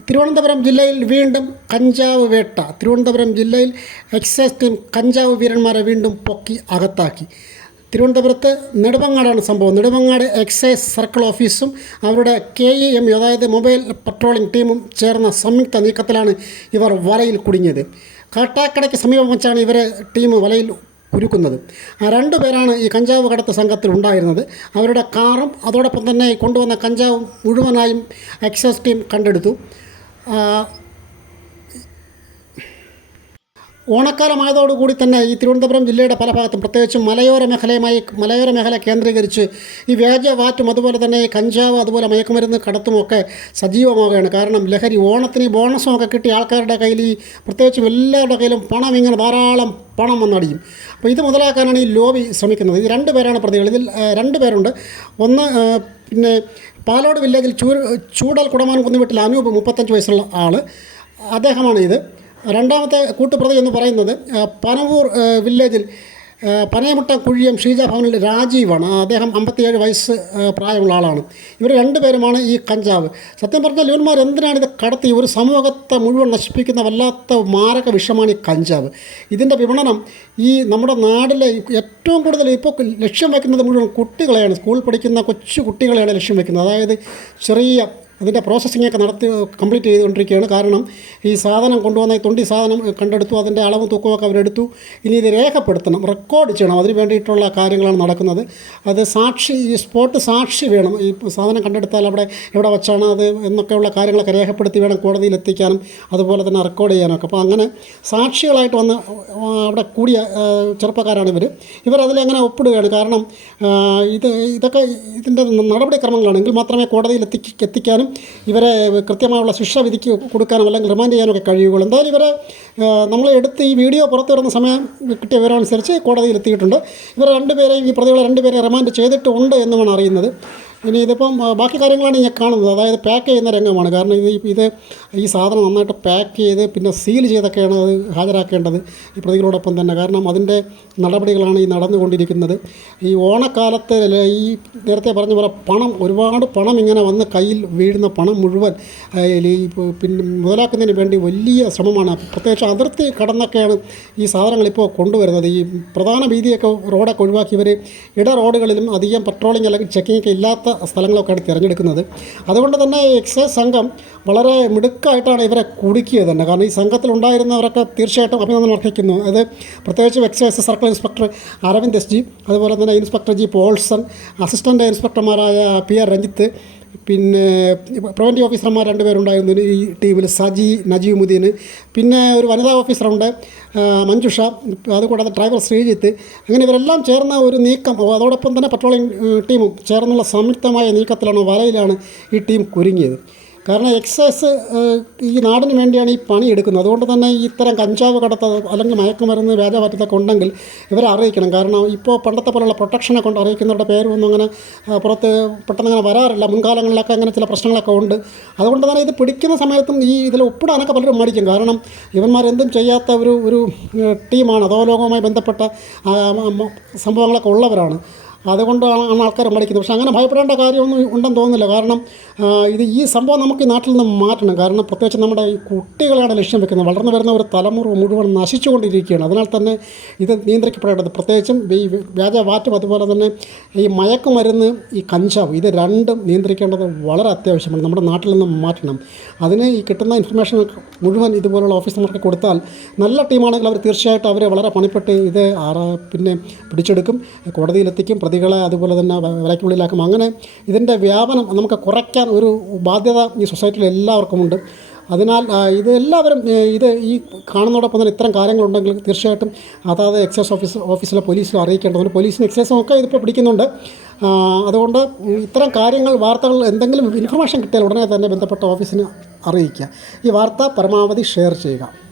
തിരുവനന്തപുരം ജില്ലയിൽ വീണ്ടും കഞ്ചാവ് വേട്ട. തിരുവനന്തപുരം ജില്ലയിൽ എക്സൈസ് ടീം കഞ്ചാവ് വീരന്മാരെ വീണ്ടും പൊക്കി അകത്താക്കി. തിരുവനന്തപുരത്ത് നെടുമങ്ങാടാണ് സംഭവം. നെടുമങ്ങാട് എക്സൈസ് സർക്കിൾ ഓഫീസും അവരുടെ കെ ഇ എം അതായത് മൊബൈൽ പട്രോളിംഗ് ടീമും ചേർന്ന സംയുക്ത നീക്കത്തിലാണ് ഇവർ വലയിൽ കുടുങ്ങിയത്. കാട്ടാക്കടയ്ക്ക് സമീപം വെച്ചാണ് ഇവരെ ടീം വലയിൽ കുരുക്കുന്നത്. ആ രണ്ടു പേരാണ് ഈ കഞ്ചാവ് കടത്ത് സംഘത്തിൽ ഉണ്ടായിരുന്നത്. അവരുടെ കാറും അതോടൊപ്പം തന്നെ കൊണ്ടുവന്ന കഞ്ചാവും മുഴുവനായും എക്സൈസ് ടീം കണ്ടെടുത്തു. ഓണക്കാലമായതോടുകൂടി തന്നെ ഈ തിരുവനന്തപുരം ജില്ലയുടെ പല ഭാഗത്തും പ്രത്യേകിച്ചും മലയോര മേഖലയുമായി മലയോര മേഖല കേന്ദ്രീകരിച്ച് ഈ വ്യാജ വാറ്റും അതുപോലെ തന്നെ ഈ കഞ്ചാവ് അതുപോലെ മയക്കുമരുന്ന് കടത്തുമൊക്കെ സജീവമാവുകയാണ്. കാരണം ലഹരി ഓണത്തിന് ഈ ബോണസും ഒക്കെ കിട്ടിയ ആൾക്കാരുടെ കയ്യിൽ ഈ പ്രത്യേകിച്ചും എല്ലാവരുടെ കയ്യിലും പണം ഇങ്ങനെ ധാരാളം പണം വന്നടിയും. അപ്പോൾ ഇത് മുതലാക്കാനാണ് ഈ ലോബി ശ്രമിക്കുന്നത്. ഇത് രണ്ട് പേരാണ് പ്രതികൾ. ഇതിൽ രണ്ട് പേരുണ്ട്. ഒന്ന് പിന്നെ പാലോട് വില്ലേജിൽ ചൂ ചൂടൽ കുടമാനം കുന്നിവീട്ടിൽ അനൂപ് മുപ്പത്തഞ്ച് വയസ്സുള്ള ആൾ അദ്ദേഹമാണ് ഇത് രണ്ടാമത്തെ കൂട്ടുപ്രതി എന്ന് പറയുന്നത് പനവൂർ വില്ലേജിൽ പനയമുട്ട കുഴിയം ഷീജ ഭവനിൽ രാജീവാണ്. അദ്ദേഹം അമ്പത്തിയേഴ് വയസ്സ് പ്രായമുള്ള ആളാണ്. ഇവർ രണ്ടുപേരുമാണ് ഈ കഞ്ചാവ്. സത്യം പറഞ്ഞാൽ ഇവന്മാർ എന്തിനാണ് ഇത് കടത്തി ഒരു സമൂഹത്തെ മുഴുവൻ നശിപ്പിക്കുന്ന വല്ലാത്ത മാരക വിഷമാണ് ഈ കഞ്ചാവ്? ഇതിന്റെ വിപണനം ഈ നമ്മുടെ നാടിലെ ഏറ്റവും കൂടുതൽ ഇപ്പോൾ ലക്ഷ്യം വയ്ക്കുന്നത് മുഴുവൻ കുട്ടികളെയാണ്. സ്കൂളിൽ പഠിക്കുന്ന കൊച്ചു കുട്ടികളെയാണ് ലക്ഷ്യം വയ്ക്കുന്നത്. അതായത് ചെറിയ അതിന്റെ പ്രോസസ്സിംഗ് ഒക്കെ നടത്തി കംപ്ലീറ്റ് ചെയ്തുകൊണ്ടിരിക്കുകയാണ്. കാരണം ഈ സാധനം കൊണ്ടുവന്ന ഈ തൊണ്ടി സാധനം കണ്ടെടുത്തു അതിന്റെ അളവും തൂക്കമൊക്കെ അവരെടുത്തു. ഇനി ഇത് രേഖപ്പെടുത്തണം റെക്കോർഡ് ചെയ്യണം. അതിന് വേണ്ടിയിട്ടുള്ള കാര്യങ്ങളാണ് നടക്കുന്നത്. അത് സാക്ഷി ഈ സ്പോട്ട് സാക്ഷി വേണം. ഈ സാധനം കണ്ടെടുത്താൽ അവിടെ എവിടെ വച്ചാണ് അത് എന്നൊക്കെയുള്ള കാര്യങ്ങളൊക്കെ രേഖപ്പെടുത്തി വേണം കോടതിയിൽ എത്തിക്കാനും അതുപോലെ തന്നെ റെക്കോർഡ് ചെയ്യാനൊക്കെ അപ്പോൾ അങ്ങനെ സാക്ഷികളായിട്ട് വന്ന് അവിടെ കൂടിയ ചെറുപ്പക്കാരാണ് ഇവർ ഇവരതിലെങ്ങനെ ഒപ്പിടുകയാണ്. കാരണം ഇത് ഇതൊക്കെ ഇതിന്റെ നടപടിക്രമങ്ങളാണ്. എങ്കിൽ മാത്രമേ കോടതിയിൽ എത്തിക്ക് എത്തിക്കാനും ഇവരെ കൃത്യമായുള്ള ശിക്ഷ വിധിക്ക് കൊടുക്കാനും അല്ലെങ്കിൽ റിമാൻഡ് ചെയ്യാനൊക്കെ കഴിയുകയുള്ളൂ. എന്തായാലും ഇവരെ നമ്മൾ എടുത്ത് ഈ വീഡിയോ പുറത്തു വരുന്ന സമയം കിട്ടിയ വിവരമനുസരിച്ച് കോടതിയിൽ എത്തിയിട്ടുണ്ട്. ഇവർ രണ്ടുപേരെയും ഈ പ്രതികളെ രണ്ടുപേരെയും റിമാൻഡ് ചെയ്തിട്ടുണ്ട് എന്നുമാണ് അറിയുന്നത്. ഇനി ഇതിപ്പം ബാക്കി കാര്യങ്ങളാണ് ഞാൻ കാണുന്നത്. അതായത് പാക്ക് ചെയ്യുന്ന രംഗമാണ്. കാരണം ഇത് ഇത് ഈ സാധനം നന്നായിട്ട് പാക്ക് ചെയ്ത് പിന്നെ സീൽ ചെയ്തൊക്കെയാണ് അത് ഹാജരാക്കേണ്ടത് ഈ പ്രതികളോടൊപ്പം തന്നെ. കാരണം അതിന്റെ നടപടികളാണ് ഈ നടന്നുകൊണ്ടിരിക്കുന്നത്. ഈ ഓണക്കാലത്ത് ഈ നേരത്തെ പറഞ്ഞ പോലെ പണം ഒരുപാട് പണം ഇങ്ങനെ വന്ന് കയ്യിൽ വീഴുന്ന പണം മുഴുവൻ ഈ പിന്നെ മുതലാക്കുന്നതിന് വേണ്ടി വലിയ ശ്രമമാണ്. പ്രത്യേകിച്ച് അതിർത്തി കടന്നൊക്കെയാണ് ഈ സാധനങ്ങൾ ഇപ്പോൾ കൊണ്ടുവരുന്നത്. ഈ പ്രധാന വീതിയൊക്കെ റോഡൊക്കെ ഒഴിവാക്കി ഇവർ ഇട റോഡുകളിലും അധികം പട്രോളിംഗ് അല്ലെങ്കിൽ ചെക്കിംഗ് ഒക്കെ ഇല്ലാത്ത സ്ഥലങ്ങളൊക്കെയാണ് തിരഞ്ഞെടുക്കുന്നത്. അതുകൊണ്ട് തന്നെ എക്സൈസ് സംഘം വളരെ മിടുക്കായിട്ടാണ് ഇവരെ കുടുക്കിയത് തന്നെ. കാരണം ഈ സംഘത്തിലുണ്ടായിരുന്നവരൊക്കെ തീർച്ചയായിട്ടും അഭിനന്ദനം അർഹിക്കുന്നു. അത് പ്രത്യേകിച്ച് excise circle inspector Aravind S G അതുപോലെ തന്നെ ഇൻസ്പെക്ടർ ജി പോൾസൺ അസിസ്റ്റന്റ് ഇൻസ്പെക്ടർമാരായ പി ആർ രഞ്ജിത്ത് പിന്നെ പ്രിവന്റീവ് ഓഫീസർമാർ രണ്ടുപേരുണ്ടായിരുന്നു ഈ ടീമിൽ സജി നജീമുദ്ദീൻ പിന്നെ ഒരു വനിതാ ഓഫീസറുണ്ട് മഞ്ജുഷ അതുകൂടാതെ ഡ്രൈവർ ശ്രീജിത്ത്. അങ്ങനെ ഇവരെല്ലാം ചേർന്ന ഒരു നീക്കം അതോടൊപ്പം തന്നെ പട്രോളിംഗ് ടീമും ചേർന്നുള്ള സംയുക്തമായ നീക്കത്തിലാണ് വലയിലാണ് ഈ ടീം കുരുങ്ങിയത്. കാരണം എക്സൈസ് ഈ നാടിന് വേണ്ടിയാണ് ഈ പണി എടുക്കുന്നത്. അതുകൊണ്ട് തന്നെ ഇത്തരം കഞ്ചാവ് കടത്ത അല്ലെങ്കിൽ മയക്കുമരുന്ന് വ്യാജമാറ്റത്തൊക്കെ ഉണ്ടെങ്കിൽ ഇവരെ അറിയിക്കണം. കാരണം ഇപ്പോൾ പണ്ടത്തെ പോലുള്ള പ്രൊട്ടക്ഷനെ കൊണ്ട് അറിയിക്കുന്നവരുടെ പേരൊന്നും അങ്ങനെ പുറത്ത് പെട്ടെന്ന് അങ്ങനെ വരാറില്ല. മുൻകാലങ്ങളിലൊക്കെ അങ്ങനെ ചില പ്രശ്നങ്ങളൊക്കെ ഉണ്ട്. അതുകൊണ്ട് തന്നെ ഇത് പിടിക്കുന്ന സമയത്തും ഈ ഇതിൽ ഒപ്പിടാനൊക്കെ പലരും മടിക്കും. കാരണം ഇവന്മാരെന്തും ചെയ്യാത്ത ഒരു ഒരു ടീമാണ്. അതോ ലോകവുമായി ബന്ധപ്പെട്ട സംഭവങ്ങളൊക്കെ ഉള്ളവരാണ്. അതുകൊണ്ടാണ് ആൾക്കാർ മടിക്കുന്നത് പക്ഷേ അങ്ങനെ ഭയപ്പെടേണ്ട കാര്യമൊന്നും ഉണ്ടെന്ന് തോന്നുന്നില്ല. കാരണം ഇത് ഈ സംഭവം നമുക്ക് ഈ നാട്ടിൽ നിന്ന് മാറ്റണം. കാരണം പ്രത്യേകിച്ച് നമ്മുടെ ഈ കുട്ടികളാണ് ലക്ഷ്യം വെക്കുന്നത്. വളർന്നു വരുന്ന ഒരു തലമുറ മുഴുവൻ നശിച്ചുകൊണ്ടിരിക്കുകയാണ്. അതിനാൽ തന്നെ ഇത് നിയന്ത്രിക്കപ്പെടേണ്ടത്. പ്രത്യേകിച്ചും ഈ വ്യാജ വാറ്റും അതുപോലെ തന്നെ ഈ മയക്കുമരുന്ന് ഈ കഞ്ചാവ് ഇത് രണ്ടും നിയന്ത്രിക്കേണ്ടത് വളരെ അത്യാവശ്യമാണ്. നമ്മുടെ നാട്ടിൽ നിന്ന് മാറ്റണം. അതിന് ഈ കിട്ടുന്ന ഇൻഫർമേഷൻ മുഴുവൻ ഇതുപോലുള്ള ഓഫീസർമാർക്ക് കൊടുത്താൽ നല്ല ടീമാണെങ്കിൽ അവർ തീർച്ചയായിട്ടും അവരെ വളരെ പണിപ്പെട്ട് ഇത് പിന്നെ പിടിച്ചെടുക്കും കോടതിയിലെത്തിക്കും പ്രതികളെ അതുപോലെ തന്നെ വിലയ്ക്കുള്ളിലാക്കും. അങ്ങനെ ഇതിന്റെ വ്യാപനം നമുക്ക് കുറയ്ക്കാൻ ഒരു ബാധ്യത ഈ സൊസൈറ്റിയിൽ എല്ലാവർക്കുമുണ്ട് അതിനാൽ ഇത് എല്ലാവരും ഇത് ഈ കാണുന്നതോടൊപ്പം തന്നെ ഇത്തരം കാര്യങ്ങളുണ്ടെങ്കിൽ തീർച്ചയായിട്ടും അതാത് എക്സൈസ് ഓഫീസ് ഓഫീസിലെ പോലീസിലും അറിയിക്കേണ്ടതുണ്ട്. പോലീസിനും എക്സൈസും ഒക്കെ ഇതിപ്പോൾ പിടിക്കുന്നുണ്ട്. അതുകൊണ്ട് ഇത്തരം കാര്യങ്ങൾ വാർത്തകൾ എന്തെങ്കിലും ഇൻഫർമേഷൻ കിട്ടിയാൽ ഉടനെ തന്നെ ബന്ധപ്പെട്ട ഓഫീസിന് അറിയിക്കുക. ഈ വാർത്ത പരമാവധി ഷെയർ ചെയ്യുക.